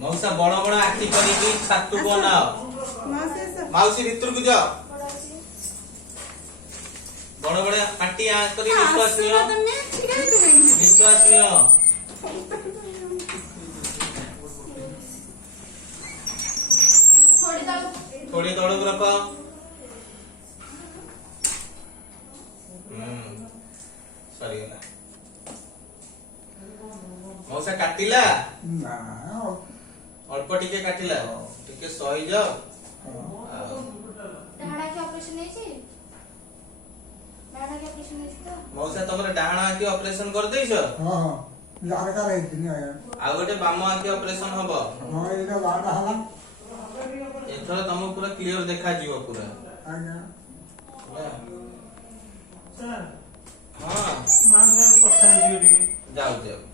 मौसा बड़ बड़ आखि करी छातु बनाओ माउसी भीतर को जाओ बड़ बड़ आटी करी निश्वास लियो थोड़ी तड़क रखो सॉरी मौसा काटिला अल्प टिके काटिला टिके सही जाओ मौसा तुमरे डाहाण आंखी ऑपरेशन कर देइछ आ गोटे बाम आंखी ऑपरेशन हबो एथर तुम पूरा क्लियर देखा जीवो पूरा हां मान कथा जाओ जाओ